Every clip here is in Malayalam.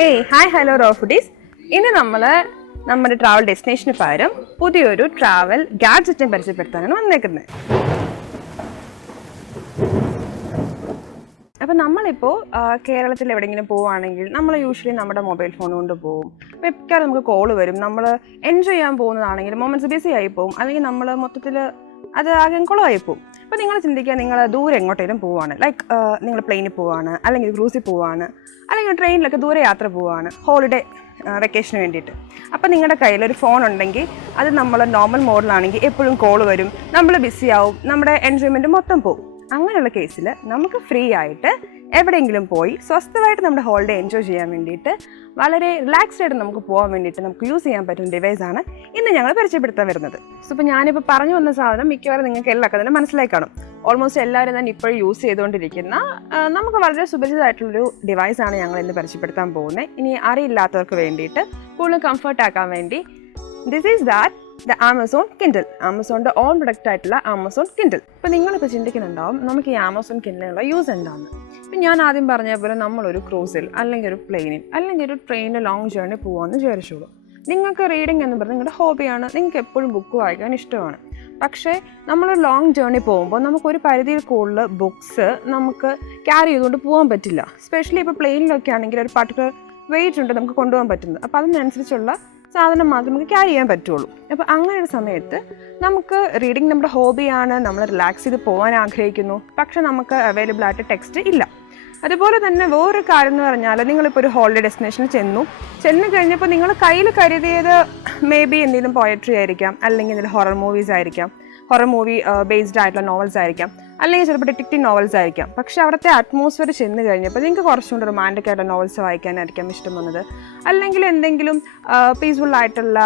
Hey, hi, hello, Rover Foodies. ഇന്ന് നമ്മുടെ ട്രാവൽ ഡെസ്റ്റിനേഷന് പകരം പുതിയൊരു ട്രാവൽ ഗാഡ്ജറ്റിനെ പരിചയപ്പെടുത്താനാണ് വന്നേക്കുന്നത്. അപ്പോൾ നമ്മളിപ്പോൾ കേരളത്തിൽ എവിടെയെങ്കിലും പോവുകയാണെങ്കിൽ നമ്മൾ യൂഷ്വലി നമ്മുടെ മൊബൈൽ ഫോൺ കൊണ്ട് പോകും. അപ്പോൾ എപ്പോഴും നമുക്ക് കോൾ വരും. നമ്മൾ എൻജോയ് ചെയ്യാൻ പോകുന്നതാണെങ്കിൽ മൊമെൻറ്റ്സ് ബിസി ആയി പോകും, അല്ലെങ്കിൽ നമ്മൾ മൊത്തത്തിൽ അത് ആകെ കുളമായി പോകും. അപ്പോൾ നിങ്ങൾ ചിന്തിക്കുക, നിങ്ങൾ ദൂരെ എങ്ങോട്ടേലും പോവുകയാണ്, ലൈക്ക് നിങ്ങൾ പ്ലെയിനിൽ പോവുകയാണ്, അല്ലെങ്കിൽ ക്രൂസിൽ പോവുകയാണ്, അല്ലെങ്കിൽ ട്രെയിനിലൊക്കെ ദൂരെ യാത്ര പോവുകയാണ് ഹോളിഡേ വെക്കേഷന് വേണ്ടിയിട്ട്. അപ്പോൾ നിങ്ങളുടെ കയ്യിൽ ഒരു ഫോൺ ഉണ്ടെങ്കിൽ അത് നമ്മൾ നോർമൽ മോഡിലാണെങ്കിൽ എപ്പോഴും കോൾ വരും, നമ്മൾ ബിസി ആവും, നമ്മുടെ എൻജോയ്മെൻറ്റ് മൊത്തം പോകും. അങ്ങനെയുള്ള കേസിൽ നമുക്ക് ഫ്രീ ആയിട്ട് എവിടെയെങ്കിലും പോയി സ്വസ്ഥമായിട്ട് നമ്മുടെ ഹോളിഡേ എൻജോയ് ചെയ്യാൻ വേണ്ടിയിട്ട് വളരെ റിലാക്സ്ഡ് ആയിട്ട് നമുക്ക് പോകാൻ വേണ്ടിയിട്ട് നമുക്ക് യൂസ് ചെയ്യാൻ പറ്റുന്ന ഡിവൈസാണ് ഇന്ന് ഞങ്ങൾ പരിചയപ്പെടുത്താൻ വരുന്നത്. സോ ഇപ്പോൾ ഞാനിപ്പോൾ പറഞ്ഞു വന്ന സാധനം മിക്കവാറും നിങ്ങൾക്ക് എല്ലാവർക്കും തന്നെ മനസ്സിലായി കാണും. ഓൾമോസ്റ്റ് എല്ലാവരും തന്നെ ഇപ്പോഴും യൂസ് ചെയ്തുകൊണ്ടിരിക്കുന്ന നമുക്ക് വളരെ സുപരിചിതമായിട്ടുള്ളൊരു ഡിവൈസാണ് ഞങ്ങൾ ഇന്ന് പരിചയപ്പെടുത്താൻ പോകുന്നത്. ഇനി അറിയില്ലാത്തവർക്ക് വേണ്ടിയിട്ട് കൂടുതൽ കംഫർട്ട് ആക്കാൻ വേണ്ടി this is that the Amazon Kindle, ആമസോണിൻ്റെ ഓൺ പ്രൊഡക്റ്റ് ആയിട്ടുള്ള ആമസോൺ കിൻഡിൽ. ഇപ്പോൾ നിങ്ങളിപ്പോൾ ചിന്തിക്കുന്നുണ്ടാവും നമുക്ക് ഈ ആമസോൺ കിൻഡിലുള്ള യൂസ് എന്താണെന്ന്. ഇപ്പം ഞാൻ ആദ്യം പറഞ്ഞ പോലെ നമ്മളൊരു ക്രൂസിൽ അല്ലെങ്കിൽ ഒരു പ്ലെയിനിൽ അല്ലെങ്കിൽ ഒരു ട്രെയിനിൽ ലോങ് ജേർണി പോകാമെന്ന് വിചാരിച്ചോളൂ. നിങ്ങൾക്ക് റീഡിംഗ് എന്ന് പറഞ്ഞാൽ നിങ്ങളുടെ ഹോബിയാണ്, നിങ്ങൾക്ക് എപ്പോഴും ബുക്ക് വായിക്കാൻ ഇഷ്ടമാണ്. പക്ഷേ നമ്മൾ ലോങ് ജേർണി പോകുമ്പോൾ നമുക്കൊരു പരിധിയിൽ കൂടുതൽ ബുക്സ് നമുക്ക് ക്യാരി ചെയ്തുകൊണ്ട് പോകാൻ പറ്റില്ല. സ്പെഷ്യലി ഇപ്പോൾ പ്ലെയിനിലൊക്കെ ആണെങ്കിൽ ഒരു പർട്ടിക്കുലർ വെയിറ്റ് ഉണ്ട് നമുക്ക് കൊണ്ടുപോകാൻ പറ്റുന്നത്. അപ്പോൾ അതിനനുസരിച്ചുള്ള സാധനം മാത്രം നമുക്ക് ക്യാരി ചെയ്യാൻ പറ്റുള്ളൂ. അപ്പോൾ അങ്ങനെ ഒരു സമയത്ത് നമുക്ക് റീഡിങ് നമ്മുടെ ഹോബിയാണ്, നമ്മൾ റിലാക്സ് ചെയ്ത് പോകാൻ ആഗ്രഹിക്കുന്നു, പക്ഷെ നമുക്ക് അവൈലബിൾ ആയിട്ട് ടെക്സ്റ്റ് ഇല്ല. അതുപോലെ തന്നെ വേറൊരു കാര്യം എന്ന് പറഞ്ഞാൽ, നിങ്ങളിപ്പോൾ ഒരു ഹോളിഡേ ഡെസ്റ്റിനേഷനിൽ ചെന്ന് കഴിഞ്ഞപ്പോൾ നിങ്ങൾ കയ്യിൽ കരുതിയത് മേ ബി എന്തെങ്കിലും പോയട്രി ആയിരിക്കാം, അല്ലെങ്കിൽ എന്തെങ്കിലും ഹൊറർ മൂവീസ് ആയിരിക്കാം, ഹൊറർ മൂവി ബേസ്ഡ് ആയിട്ടുള്ള നോവൽസ് ആയിരിക്കാം, അല്ലെങ്കിൽ ചിലപ്പോൾ ഡിറ്റക്റ്റീവ് നോവൽസ് ആയിരിക്കാം. പക്ഷേ അവിടുത്തെ അറ്റ്മോസ്ഫിയർ ചെന്ന് കഴിഞ്ഞപ്പോൾ നിങ്ങൾക്ക് കുറച്ചുകൂടി റൊമാൻറ്റിക് ആയിട്ടുള്ള നോവൽസ് വായിക്കാനായിരിക്കാം ഇഷ്ടം വന്നത്, അല്ലെങ്കിൽ എന്തെങ്കിലും പീസ്ഫുൾ ആയിട്ടുള്ള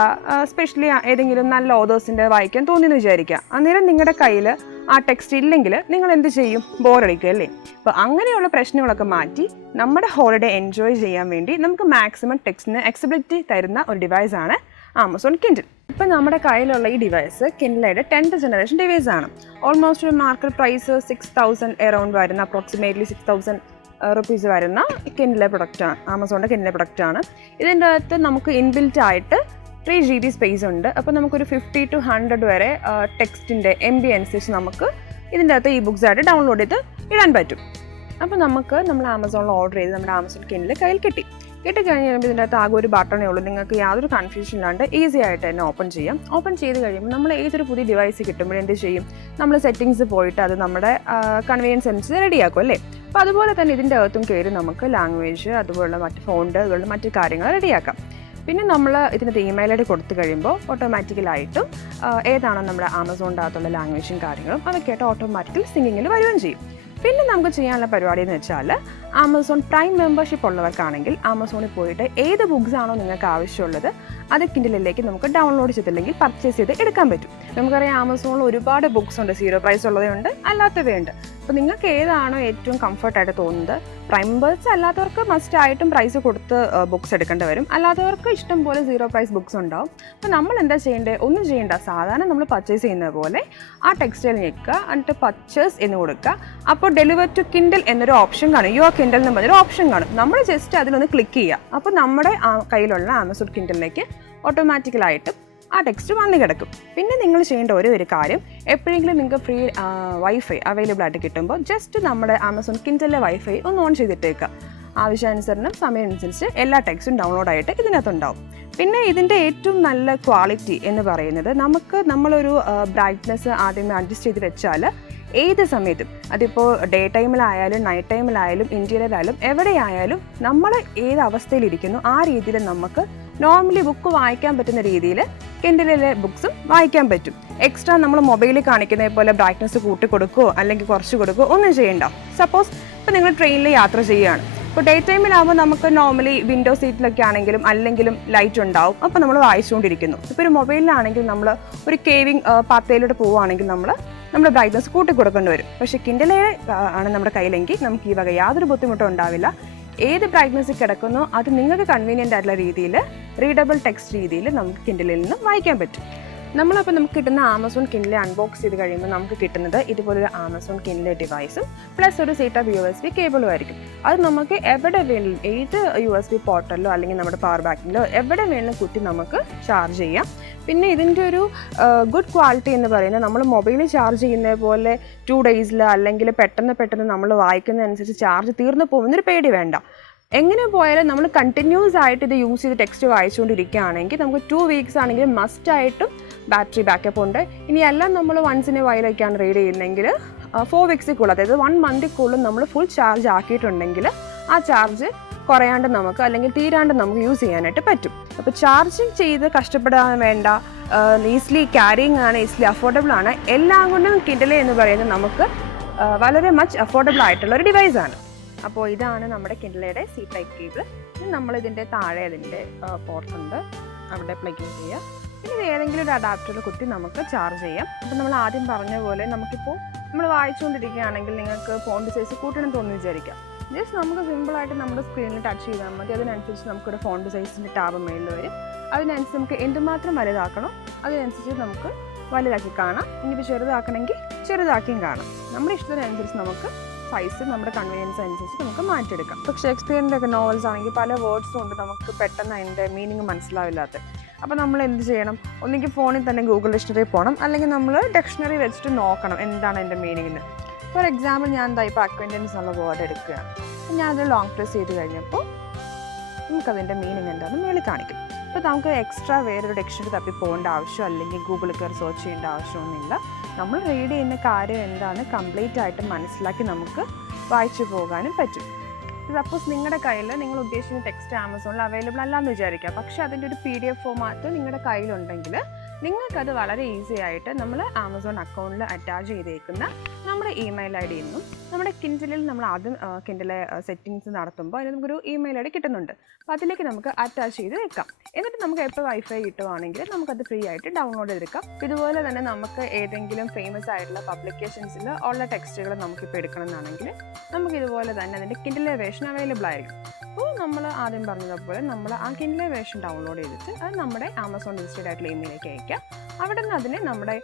സ്പെഷ്യലി ഏതെങ്കിലും നല്ല ഓതേഴ്സിൻ്റെ വായിക്കാൻ തോന്നിയെന്ന് വിചാരിക്കുക. അന്നേരം നിങ്ങളുടെ കയ്യിൽ ആ ടെക്സ്റ്റ് ഇല്ലെങ്കിൽ നിങ്ങൾ എന്ത് ചെയ്യും? ബോറടിക്കുക അല്ലേ? അപ്പോൾ അങ്ങനെയുള്ള പ്രശ്നങ്ങളൊക്കെ മാറ്റി നമ്മുടെ ഹോളിഡേ എൻജോയ് ചെയ്യാൻ വേണ്ടി നമുക്ക് മാക്സിമം ടെക്സ്റ്റിന് എക്സബിലിറ്റി തരുന്ന ഒരു ഡിവൈസാണ് ആമസോൺ കിൻഡിൽ. ഇപ്പം നമ്മുടെ കയ്യിലുള്ള ഈ ഡിവൈസ് കിൻഡിലയുടെ 10th ജനറേഷൻ ഡിവൈസാണ്. ഓൾമോസ്റ്റ് ഒരു മാർക്കറ്റ് പ്രൈസ് 6000 എറൗണ്ട് വരുന്ന, അപ്രോക്സിമേറ്റ്ലി 6000 റുപ്പീസ് വരുന്ന കിൻഡിലെ പ്രൊഡക്റ്റാണ്, ആമസോണിൻ്റെ കിൻഡിലെ പ്രൊഡക്റ്റാണ്. ഇതിൻ്റെ അകത്ത് നമുക്ക് ഇൻബിൽറ്റ് ആയിട്ട് 3 GB സ്പേസ് ഉണ്ട്. അപ്പോൾ നമുക്കൊരു 50 to 100 വരെ ടെക്സ്റ്റിൻ്റെ MB അനുസരിച്ച് നമുക്ക് ഇതിൻ്റെ അകത്ത് ഈ ബുക്സ് ആയിട്ട് ഡൗൺലോഡ് ചെയ്ത് ഇടാൻ പറ്റും. അപ്പോൾ നമ്മൾ ആമസോണിൽ ഓർഡർ ചെയ്ത് നമ്മുടെ ആമസോൺ കിൻഡിൽ കയ്യിൽ കിട്ടിക്കഴിഞ്ഞ് കഴിയുമ്പോൾ ഇതിൻ്റെ അകത്ത് ആകെ ഒരു ബട്ടണേ ഉള്ളൂ. നിങ്ങൾക്ക് യാതൊരു കൺഫ്യൂഷൻ ഇല്ലാണ്ട് ഈസി ആയിട്ട് തന്നെ ഓപ്പൺ ചെയ്യാം. ഓപ്പൺ ചെയ്ത് കഴിയുമ്പോൾ നമ്മൾ ഏതൊരു പുതിയ ഡിവൈസ് കിട്ടുമ്പോൾ എന്ത് ചെയ്യും? നമ്മൾ സെറ്റിങ്സ് പോയിട്ട് അത് നമ്മുടെ കൺവീനിയൻസ് അനുസരിച്ച് റെഡിയാക്കും അല്ലേ? അപ്പോൾ അതുപോലെ തന്നെ ഇതിൻ്റെ അകത്തും കയറി നമുക്ക് ലാംഗ്വേജ്, അതുപോലുള്ള മറ്റ് ഫോണ്ട്, അതുപോലുള്ള മറ്റ് കാര്യങ്ങൾ റെഡിയാക്കാം. പിന്നെ നമ്മൾ ഇതിനകത്ത് ഇമെയിൽ ഐ ഡി കൊടുത്തു കഴിയുമ്പോൾ ഓട്ടോമാറ്റിക്കലായിട്ടും ഏതാണോ നമ്മുടെ ആമസോണിൻ്റെ അകത്തുള്ള ലാംഗ്വേജും കാര്യങ്ങളും അതൊക്കെയായിട്ട് ഓട്ടോമാറ്റിക്കലി സിംഗിങ്ങിൽ വരികയും ചെയ്യും. പിന്നെ നമുക്ക് ചെയ്യാനുള്ള പരിപാടി എന്ന് വെച്ചാൽ, ആമസോൺ പ്രൈം മെമ്പർഷിപ്പ് ഉള്ളവർക്കാണെങ്കിൽ ആമസോണിൽ പോയിട്ട് ഏത് ബുക്സ് ആണോ നിങ്ങൾക്ക് ആവശ്യമുള്ളത് അത് കിൻഡിലേക്ക് നമുക്ക് ഡൗൺലോഡ് ചെയ്തില്ലെങ്കിൽ പർച്ചേസ് ചെയ്ത് എടുക്കാൻ പറ്റും. നമുക്കറിയാം ആമസോണിൽ ഒരുപാട് ബുക്സ് ഉണ്ട്, 0 പ്രൈസ് ഉള്ളതുണ്ട്, അല്ലാത്തവയുണ്ട്. അപ്പോൾ നിങ്ങൾക്ക് ഏതാണോ ഏറ്റവും കംഫർട്ടായിട്ട് തോന്നുന്നത്, പ്രൈം മെമ്പേഴ്സ് അല്ലാത്തവർക്ക് മസ്റ്റ് ആയിട്ടും പ്രൈസ് കൊടുത്ത് ബുക്സ് എടുക്കേണ്ടി വരും, അല്ലാത്തവർക്ക് ഇഷ്ടം പോലെ 0 പ്രൈസ് ബുക്സ് ഉണ്ടാവും. അപ്പോൾ നമ്മൾ എന്താ ചെയ്യേണ്ടത്? ഒന്നും ചെയ്യേണ്ട, സാധാരണ നമ്മൾ പർച്ചേസ് ചെയ്യുന്നത് പോലെ ആ ടെക്സ്റ്റൈൽ ഞെക്കുക, എന്നിട്ട് പർച്ചേസ് എന്ന് കൊടുക്കുക. അപ്പോൾ ഡെലിവർ ടു കിൻഡിൽ എന്നൊരു ഓപ്ഷൻ കാണും, യുവർ കിൻഡിൽ എന്ന് പറഞ്ഞൊരു ഓപ്ഷൻ കാണും. നമ്മൾ ജസ്റ്റ് അതിലൊന്ന് ക്ലിക്ക് ചെയ്യുക. അപ്പോൾ നമ്മുടെ കയ്യിലുള്ള ആമസോൺ കിൻഡിലേക്ക് ഓട്ടോമാറ്റിക്കലായിട്ട് ആ ടെക്സ്റ്റ് വന്ന് കിടക്കും. പിന്നെ നിങ്ങൾ ചെയ്യേണ്ട ഒരു കാര്യം, എപ്പോഴെങ്കിലും നിങ്ങൾക്ക് ഫ്രീ വൈഫൈ അവൈലബിൾ ആയിട്ട് കിട്ടുമ്പോൾ ജസ്റ്റ് നമ്മുടെ ആമസോൺ കിൻഡിലെ വൈഫൈ ഒന്ന് ഓൺ ചെയ്തിട്ടേക്കുക. ആവശ്യാനുസരണം സമയം അനുസരിച്ച് എല്ലാ ടെക്സ്റ്റും ഡൗൺലോഡായിട്ട് ഇതിനകത്തുണ്ടാവും. പിന്നെ ഇതിൻ്റെ ഏറ്റവും നല്ല ക്വാളിറ്റി എന്ന് പറയുന്നത്, നമ്മളൊരു ബ്രൈറ്റ്നെസ് ആദ്യമേ അഡ്ജസ്റ്റ് ചെയ്ത് വെച്ചാൽ ഏത് സമയത്തും, അതിപ്പോൾ ഡേ ടൈമിലായാലും നൈറ്റ് ടൈമിലായാലും ഇൻറ്റീരിയറായാലും എവിടെയായാലും നമ്മൾ ഏത് അവസ്ഥയിലിരിക്കുന്നു ആ രീതിയിൽ നമുക്ക് നോർമലി ബുക്ക് വായിക്കാൻ പറ്റുന്ന രീതിയിൽ കിൻഡിലെ ബുക്സും വായിക്കാൻ പറ്റും. എക്സ്ട്രാ നമ്മൾ മൊബൈലിൽ കാണിക്കുന്നത് പോലെ ബ്രൈറ്റ്നസ് കൂട്ടി കൊടുക്കുകയോ അല്ലെങ്കിൽ കുറച്ച് കൊടുക്കുകയോ ഒന്നും ചെയ്യണ്ട. സപ്പോസ് ഇപ്പോൾ നിങ്ങൾ ട്രെയിനിൽ യാത്ര ചെയ്യുകയാണ്, ഇപ്പോൾ ഡേ ടൈമിലാകുമ്പോൾ നമുക്ക് നോർമലി വിൻഡോ സീറ്റിലൊക്കെ ആണെങ്കിലും അല്ലെങ്കിലും ലൈറ്റ് ഉണ്ടാവും, അപ്പോൾ നമ്മൾ വായിച്ചുകൊണ്ടിരിക്കുന്നു. ഇപ്പോൾ ഒരു മൊബൈലിലാണെങ്കിൽ നമ്മൾ ഒരു കേവിങ് പാത്തയിലൂടെ പോവുകയാണെങ്കിൽ നമ്മുടെ ബ്രൈറ്റ്നസ് കൂട്ടി കൊടുക്കേണ്ടി വരും. പക്ഷേ കിൻഡിലെ ആണ് നമ്മുടെ കയ്യിലെങ്കിൽ നമുക്ക് ഈ വക യാതൊരു ബുദ്ധിമുട്ടും ഉണ്ടാവില്ല. ഏത് ബ്രൈറ്റ്നസ് കിടക്കുന്നോ അത് നിങ്ങൾക്ക് കൺവീനിയൻ്റ് ആയിട്ടുള്ള രീതിയിൽ റീഡബിൾ ടെക്സ്റ്റ് രീതിയിൽ നമുക്ക് കിൻഡിലിൽ നിന്ന് വായിക്കാൻ പറ്റും. നമുക്ക് കിട്ടുന്ന ആമസോൺ കിൻഡിൽ അൺബോക്സ് ചെയ്ത് കഴിയുമ്പോൾ നമുക്ക് കിട്ടുന്നത് ഇതുപോലൊരു ആമസോൺ കിൻഡിൽ ഡിവൈസും പ്ലസ് ഒരു സെറ്റ് ഓഫ് USB കേബിളും ആയിരിക്കും. അത് നമുക്ക് എവിടെ വേണമെങ്കിലും ഏത് USB പോർട്ടലിലോ അല്ലെങ്കിൽ നമ്മുടെ പവർ ബാങ്കിലോ എവിടെ വേണമെങ്കിലും കുത്തി നമുക്ക് ചാർജ് ചെയ്യാം. പിന്നെ ഇതിൻ്റെ ഒരു ഗുഡ് ക്വാളിറ്റി എന്ന് പറയുന്നത് നമ്മൾ മൊബൈലിൽ ചാർജ് ചെയ്യുന്നത് പോലെ 2 ഡേയ്സിൽ അല്ലെങ്കിൽ പെട്ടെന്ന് നമ്മൾ വായിക്കുന്നതനുസരിച്ച് ചാർജ് തീർന്നു പോകുന്നൊരു പേടി വേണ്ട. എങ്ങനെ പോയാലും നമ്മൾ കണ്ടിന്യൂസ് ആയിട്ട് ഇത് യൂസ് ചെയ്ത് ടെക്സ്റ്റ് വായിച്ചുകൊണ്ടിരിക്കുകയാണെങ്കിൽ നമുക്ക് 2 വീക്സ് ആണെങ്കിലും മസ്റ്റായിട്ടും ബാറ്ററി ബാക്കപ്പ് ഉണ്ട്. ഇനി എല്ലാം നമ്മൾ വൺസ് ഇൻ എ വൈലൊക്കെയാണ് റീഡ് ചെയ്യുന്നതെങ്കിൽ 4 വീക്സിൽ അതായത് 1 മന്തിൽ നമ്മൾ ഫുൾ ചാർജ് ആക്കിയിട്ടുണ്ടെങ്കിൽ ആ ചാർജ് കുറയാണ്ട് നമുക്ക് അല്ലെങ്കിൽ തീരാണ്ട് നമുക്ക് യൂസ് ചെയ്യാനായിട്ട് പറ്റും. അപ്പോൾ ചാർജിങ് ചെയ്ത് കഷ്ടപ്പെടാൻ വേണ്ട, ഈസിലി ക്യാരിങ് ആണ്, ഈസിലി അഫോർഡബിൾ ആണ്. എല്ലാം കൊണ്ടും കിൻഡിൽ എന്ന് പറയുന്നത് നമുക്ക് വളരെ മച്ച് അഫോർഡബിൾ ആയിട്ടുള്ള ഒരു ഡിവൈസാണ്. അപ്പോൾ ഇതാണ് നമ്മുടെ കിൻഡിലയുടെ C ടൈപ്പ് കേബിൾ. നമ്മളിതിൻ്റെ താഴെ അതിൻ്റെ പോർട്ടുണ്ട്, അവിടെ പ്ലഗ് ചെയ്യുക. പിന്നെ ഇത് ഏതെങ്കിലും ഒരു അഡാപ്റ്ററിൽ കുത്തി നമുക്ക് ചാർജ് ചെയ്യാം. അപ്പോൾ നമ്മൾ ആദ്യം പറഞ്ഞ പോലെ നമുക്കിപ്പോൾ നമ്മൾ വായിച്ചുകൊണ്ടിരിക്കുകയാണെങ്കിൽ നിങ്ങൾക്ക് ഫോണ്ട് സൈസ് കൂട്ടണം തോന്നി വിചാരിക്കാം. ജസ്റ്റ് നമുക്ക് സിമ്പിളായിട്ട് നമ്മുടെ സ്ക്രീനിൽ ടച്ച് ചെയ്താൽ മതി. അതിനനുസരിച്ച് നമുക്കൊരു ഫോണ്ട് സൈസിൻ്റെ ടാബ് മേളിൽ വരും. അതിനനുസരിച്ച് നമുക്ക് എന്തുമാത്രം വലുതാക്കണോ അതിനനുസരിച്ച് നമുക്ക് വലുതാക്കി കാണാം. ഇനിയിപ്പോൾ ചെറുതാക്കണമെങ്കിൽ ചെറുതാക്കിയും കാണാം. നമ്മുടെ ഇഷ്ടത്തിനനുസരിച്ച് നമുക്ക് സൈസ് നമ്മുടെ കൺവീനിയൻസ് അനുസരിച്ച് നമുക്ക് മാറ്റിയെടുക്കാം. ഇപ്പോൾ ഷേക്സ്പിയറിൻ്റെ ഒക്കെ നോവൽസ് ആണെങ്കിൽ പല വേർഡ്സും ഉണ്ട് നമുക്ക് പെട്ടെന്ന് അതിൻ്റെ മീനിങ് മനസ്സിലാവില്ലാത്ത. അപ്പോൾ നമ്മൾ എന്ത് ചെയ്യണം? ഒന്നുകിൽ ഫോണിൽ തന്നെ ഗൂഗിൾ ഡിക്ഷണറി പോകണം, അല്ലെങ്കിൽ നമ്മൾ ഡിക്ഷണറി വെച്ചിട്ട് നോക്കണം എന്താണ് അതിൻ്റെ മീനിങ്ങിന്. ഫോർ എക്സാമ്പിൾ ഞാൻ ഇപ്പോൾ അക്വൈൻറ്റൻസ് എന്നുള്ള വേർഡ് എടുക്കുകയാണ്. ഞാനത് ലോങ് പ്രസ് ചെയ്ത് കഴിഞ്ഞപ്പോൾ നമുക്കതിൻ്റെ മീനിങ് എന്താണെന്ന് മേളിൽ കാണിക്കും. അപ്പോൾ നമുക്ക് എക്സ്ട്രാ വേറൊരു ഡിക്ഷണറി തപ്പി പോകേണ്ട ആവശ്യം അല്ലെങ്കിൽ ഗൂഗിളിൽ കയറി സെർച്ച് ചെയ്യേണ്ട ആവശ്യമൊന്നുമില്ല. നമ്മൾ റീഡ് ചെയ്യുന്ന കാര്യം എന്താണ് കംപ്ലീറ്റ് ആയിട്ട് മനസ്സിലാക്കി നമുക്ക് വായിച്ചു പോകാനും പറ്റും. സപ്പോസ് നിങ്ങളുടെ കയ്യിൽ നിങ്ങൾ ഉദ്ദേശിക്കുന്ന ടെക്സ്റ്റ് ആമസോണിൽ അവൈലബിൾ അല്ലാന്ന് വിചാരിക്കുക, പക്ഷേ അതിൻ്റെ ഒരു PDF ഫോമാറ്റ് നിങ്ങളുടെ കയ്യിലുണ്ടെങ്കിൽ നിങ്ങൾക്കത് വളരെ ഈസി ആയിട്ട് നമ്മൾ ആമസോൺ അക്കൗണ്ടിൽ അറ്റാച്ച് ചെയ്തേക്കുന്ന നമ്മുടെ ഇമെയിൽ ID നിന്നും നമ്മുടെ കിൻഡിലിൽ നമ്മൾ ആദ്യം കിൻഡിലെ സെറ്റിങ്സ് നടത്തുമ്പോൾ അതിന് നമുക്കൊരു ഇമെയിൽ ID കിട്ടുന്നുണ്ട്. അപ്പോൾ അതിലേക്ക് നമുക്ക് അറ്റാച്ച് ചെയ്ത് വെക്കാം. എന്നിട്ട് നമുക്ക് എപ്പോൾ വൈഫൈ കിട്ടുവാണെങ്കിൽ നമുക്കത് ഫ്രീ ആയിട്ട് ഡൗൺലോഡ് ചെയ്തെടുക്കാം. ഇതുപോലെ തന്നെ നമുക്ക് ഏതെങ്കിലും ഫേമസ് ആയിട്ടുള്ള പബ്ലിക്കേഷൻസിൽ ഉള്ള ടെക്സ്റ്റുകൾ നമുക്കിപ്പോൾ എടുക്കണമെന്നാണെങ്കിൽ നമുക്ക് ഇതുപോലെ തന്നെ അതിൻ്റെ കിൻഡിലെ വേർഷൻ അവൈലബിൾ ആയിരിക്കും. അപ്പോൾ നമ്മൾ ആദ്യം പറഞ്ഞതുപോലെ നമ്മൾ ആ കിൻഡിലെ വേർഷൻ ഡൗൺലോഡ് ചെയ്തിട്ട് അത് നമ്മുടെ ആമസോൺ രജിസ്റ്റേർഡ് ആയിട്ടുള്ള ഇമെയിലേക്ക് അയക്കാം. അവിടെ നിന്ന് അതിനെ നമ്മുടെ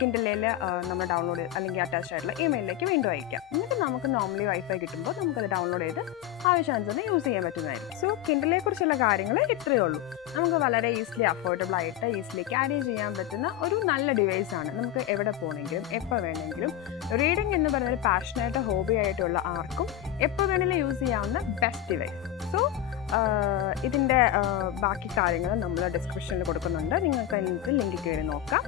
കിൻഡിലയിൽ നമ്മൾ ഡൗൺലോഡ് അല്ലെങ്കിൽ അറ്റാച്ച് ആയിട്ടുള്ള ഇമെയിലിലേക്ക് വീണ്ടും അയക്കാം. എന്നിട്ട് നമുക്ക് നോർമലി വൈഫൈ കിട്ടുമ്പോൾ നമുക്കത് ഡൗൺലോഡ് ചെയ്ത് ആവശ്യാനുസരണം യൂസ് ചെയ്യാൻ പറ്റുന്നതായിരിക്കും. സോ കിൻഡിലെ കുറിച്ചുള്ള കാര്യങ്ങൾ ഇത്രയേ ഉള്ളൂ. നമുക്ക് വളരെ ഈസിലി അഫോർഡബിൾ ആയിട്ട് ഈസിലി ക്യാരി ചെയ്യാൻ പറ്റുന്ന ഒരു നല്ല ഡിവൈസാണ്. നമുക്ക് എവിടെ പോകണമെങ്കിലും എപ്പോൾ വേണമെങ്കിലും റീഡിംഗ് എന്ന് പറയുന്നൊരു പാഷനായിട്ട് ഹോബി ആയിട്ടുള്ള ആർക്കും എപ്പോൾ വേണമെങ്കിലും യൂസ് ചെയ്യാവുന്ന ബെസ്റ്റ് ഡിവൈസ്. സോ ഇതിൻ്റെ ബാക്കി കാര്യങ്ങൾ നമ്മൾ ഡിസ്ക്രിപ്ഷനിൽ കൊടുക്കുന്നുണ്ട്. നിങ്ങൾക്ക് അതിനകത്ത് ലിങ്ക് കയറി നോക്കാം.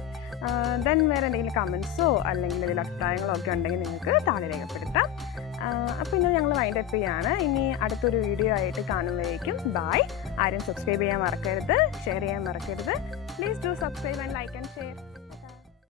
ദെൻ വേറെ എന്തെങ്കിലും കമൻസോ അല്ലെങ്കിൽ ഇതിൽ അഭിപ്രായങ്ങളോ ഒക്കെ ഉണ്ടെങ്കിൽ നിങ്ങൾക്ക് താഴെ രേഖപ്പെടുത്താം. അപ്പോൾ ഇന്ന് ഞങ്ങൾ വൈൻഡ് അപ്പ് ചെയ്യാണ്. ഇനി അടുത്തൊരു വീഡിയോ ആയിട്ട് കാണുമ്പോഴേക്കും ബൈ. ആരും സബ്സ്ക്രൈബ് ചെയ്യാൻ മറക്കരുത്, ഷെയർ ചെയ്യാൻ മറക്കരുത്. Please do subscribe and like and share.